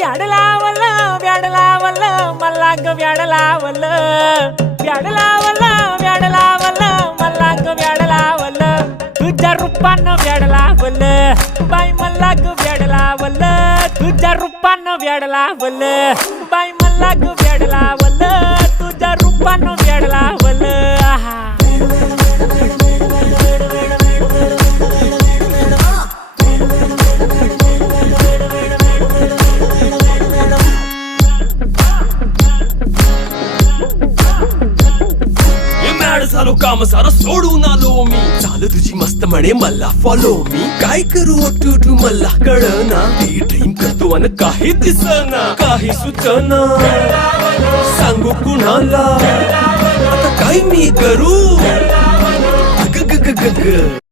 व्याड लावलं व्याड लावलं मला ग व्याड लावलं व्याड लावलं व्याड लावलं मला ग व्याड लावलं तुझ्या रूपानं व्याड लावलं बाई मला ग व्याड लावलं तुझ्या रूपानं व्याड लावलं बाई मला ग व्याड लावलं तुझ्या रूपानं व्याड लावलं आहा झालो काम सारं सोडून आलो मी चाल तुझी मस्त म्हणे मला फॉलो मी काय करू टू मला कळना ती ड्रीम करतो आणि काही दिसना काही सुचना सांगू कुणाला आता काय मी करू ग ग ग ग ग